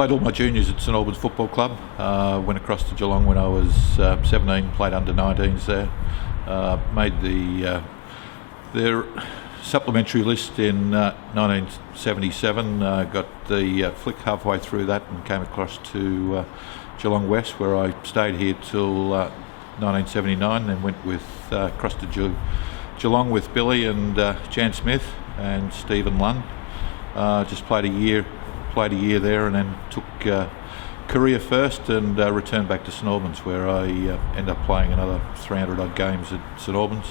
Played all my juniors at St Albans Football Club. Went across to Geelong when I was 17, played under 19s there. Made their supplementary list in 1977, got the flick halfway through that and came across to Geelong West, where I stayed here till 1979, then went across to Geelong with Billy and Jan Smith and Stephen Lunn. Just played a year there, and then took career first and returned back to St Albans, where I ended up playing another 300 odd games at St Albans.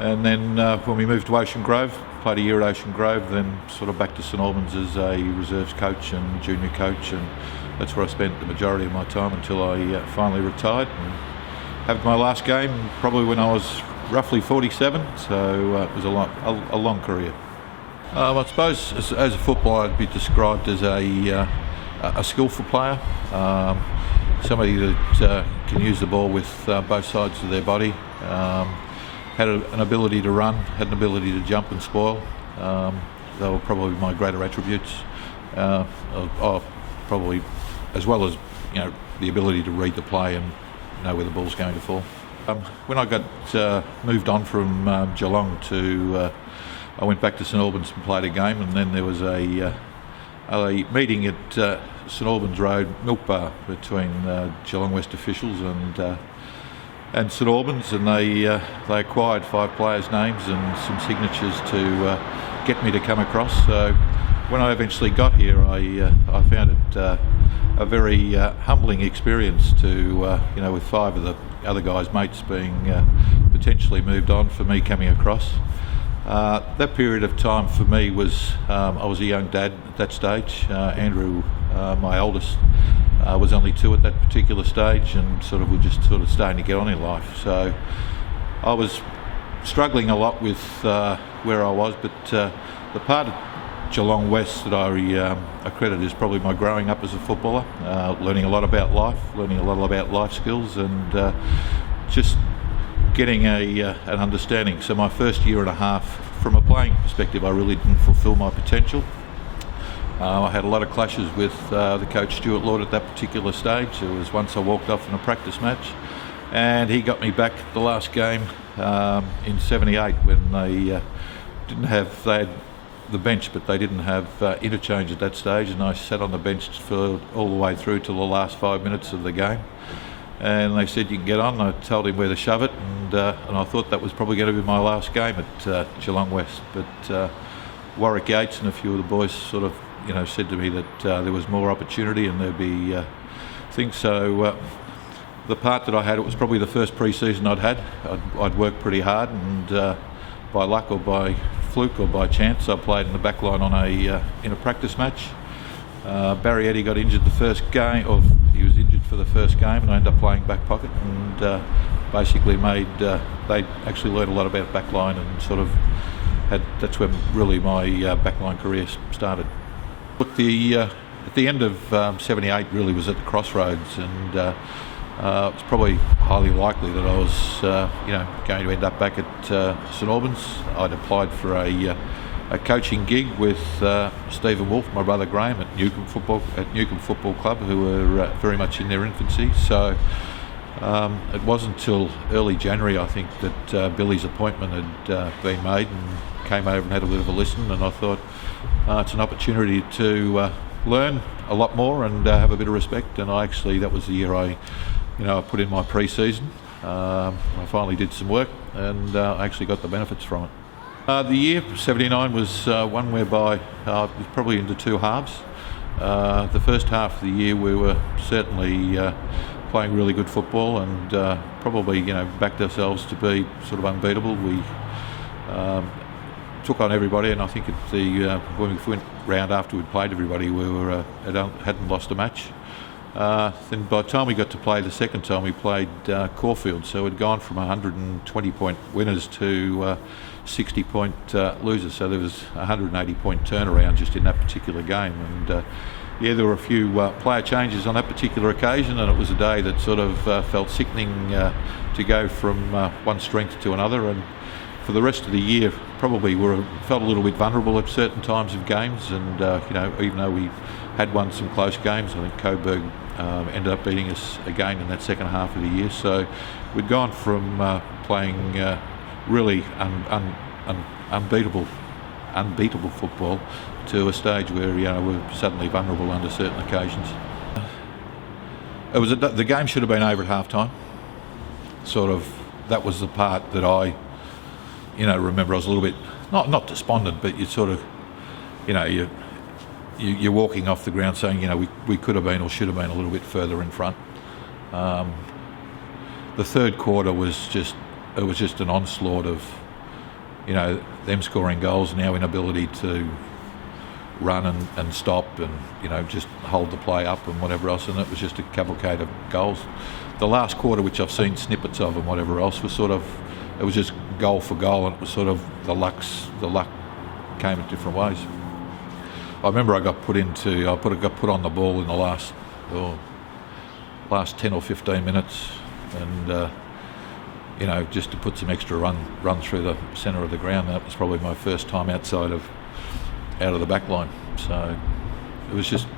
And then when we moved to Ocean Grove, played a year at Ocean Grove, then sort of back to St Albans as a reserves coach and junior coach, and that's where I spent the majority of my time until I finally retired and had my last game probably when I was roughly 47, so it was a long career. I suppose as a footballer I'd be described as a skillful player, somebody that can use the ball with both sides of their body, had an ability to run, had an ability to jump and spoil. They were probably my greater attributes, probably as well as the ability to read the play and know where the ball's going to fall. When I got moved on from Geelong I went back to St Albans and played a game, and then there was a meeting at St Albans Road Milk Bar between Geelong West officials and St Albans, and they acquired 5 players' names and some signatures to get me to come across. So when I eventually got here, I found it a very humbling experience to with 5 of the other guys' mates being potentially moved on, for me coming across. That period of time for me was, I was a young dad at that stage. Andrew, my oldest, was only 2 at that particular stage, and we're just starting to get on in life. So I was struggling a lot with where I was, but the part of Geelong West that I accredit is probably my growing up as a footballer, learning a lot about life, learning a lot about life skills, and just getting an understanding. So my first year and a half, from a playing perspective, I really didn't fulfil my potential. I had a lot of clashes with the coach Stuart Lord at that particular stage. It was once I walked off in a practice match, and he got me back the last game in '78 when they had the bench, but they didn't have interchange at that stage, and I sat on the bench for all the way through till the last 5 minutes of the game. And they said, you can get on. I told him where to shove it, and I thought that was probably going to be my last game at Geelong West. But Warwick Yates and a few of the boys said to me that there was more opportunity and there'd be things. So the part that I had, it was probably the first pre-season I'd had. I'd worked pretty hard, and by luck or by fluke or by chance, I played in the back line in a practice match. Barry Eddy got injured the first game, or he was injured for the first game, and I ended up playing back pocket, and basically they actually learned a lot about backline, and that's when really my backline career started. Look, at the end of '78 really was at the crossroads, and it's probably highly likely that I was going to end up back at St Albans. I'd applied for a coaching gig with Stephen Wolfe, my brother Graham, at Newcombe Football Club, who were very much in their infancy. So it wasn't until early January, I think, that Billy's appointment had been made, and came over and had a bit of a listen, and I thought it's an opportunity to learn a lot more and have a bit of respect. And that was the year I put in my pre-season. I finally did some work, and I actually got the benefits from it. The year '79 was one whereby it was probably into 2 halves. The first half of the year we were certainly playing really good football, and probably backed ourselves to be unbeatable. We took on everybody, and I think when we went round after we'd played everybody, we hadn't lost a match. Then by the time we got to play the second time, we played Caulfield, so we'd gone from 120-point winners to 60-point losers, so there was a 180-point turnaround just in that particular game. And there were a few player changes on that particular occasion, and it was a day that felt sickening to go from one strength to another. And for the rest of the year, probably felt a little bit vulnerable at certain times of games, and even though we had won some close games, I think Coburg ended up beating us again in that second half of the year. So we'd gone from playing really unbeatable football to a stage where we're suddenly vulnerable under certain occasions. The game should have been over at half time. That was the part that I remember. I was a little bit not despondent, but you sort of you're walking off the ground saying we could have been or should have been a little bit further in front. The third quarter was just an onslaught of them scoring goals and our inability to run and stop and just hold the play up and whatever else, and it was just a cavalcade of goals. The last quarter, which I've seen snippets of and whatever else, was it was just goal for goal, and it was sort of the luck came in different ways. I remember I got put on the ball in the last 10 or 15 minutes, and just to put some extra run through the centre of the ground. That was probably my first time out of the back line. So it was just,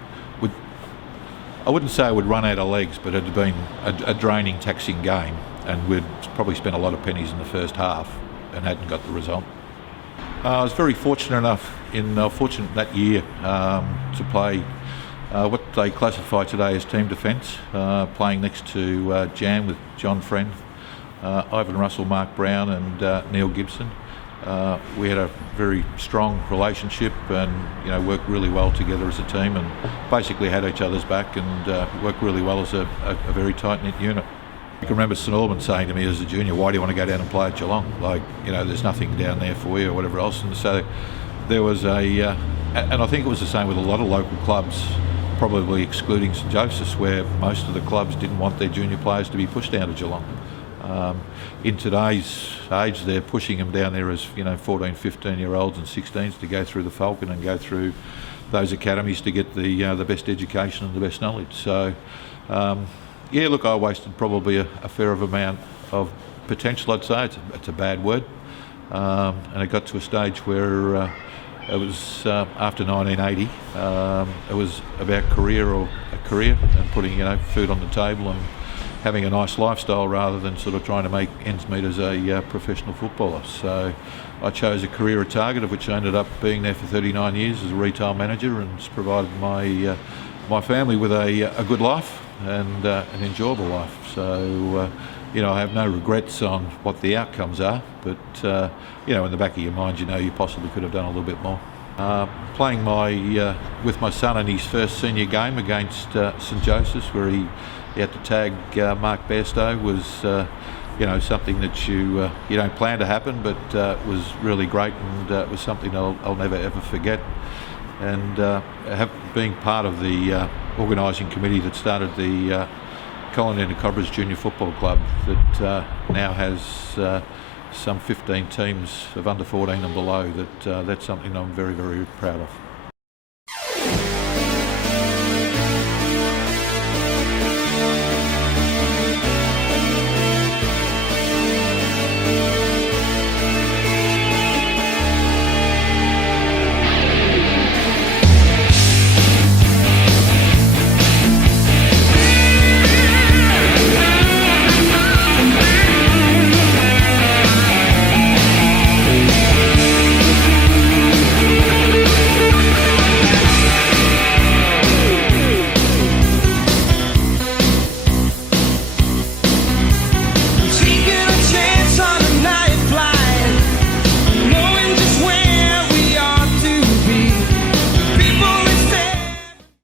I wouldn't say I would run out of legs, but it had been a draining, taxing game, and we'd probably spent a lot of pennies in the first half and hadn't got the result. I was very fortunate that year to play what they classify today as team defence, playing next to Jan with John Friend, Ivan Russell, Mark Brown and Neil Gibson. We had a very strong relationship and worked really well together as a team, and basically had each other's back and worked really well as a very tight-knit unit. I can remember St. Albans saying to me as a junior, "Why do you want to go down and play at Geelong? There's nothing down there for you," or whatever else. And so there was and I think it was the same with a lot of local clubs, probably excluding St. Joseph's, where most of the clubs didn't want their junior players to be pushed down to Geelong. In today's age, they're pushing them down there as 14, 15-year-olds and 16s to go through the Falcon and go through those academies to get the best education and the best knowledge. So, I wasted probably a fair amount of potential, I'd say. It's a bad word. And it got to a stage where it was after 1980. It was about career and putting food on the table and having a nice lifestyle rather than sort of trying to make ends meet as a professional footballer. So I chose a career at Target, of which I ended up being there for 39 years as a retail manager, and it's provided my family with a good life and an enjoyable life. So I have no regrets on what the outcomes are, but in the back of your mind, you possibly could have done a little bit more. Playing with my son in his first senior game against St. Joseph's, where he had to tag Mark Bairstow, was something that you don't plan to happen, but it was really great, and it was something I'll never ever forget. And being part of the organising committee that started the Colony Cobras Junior Football Club, that now has some 15 teams of under 14 and below, that's something I'm very, very proud of.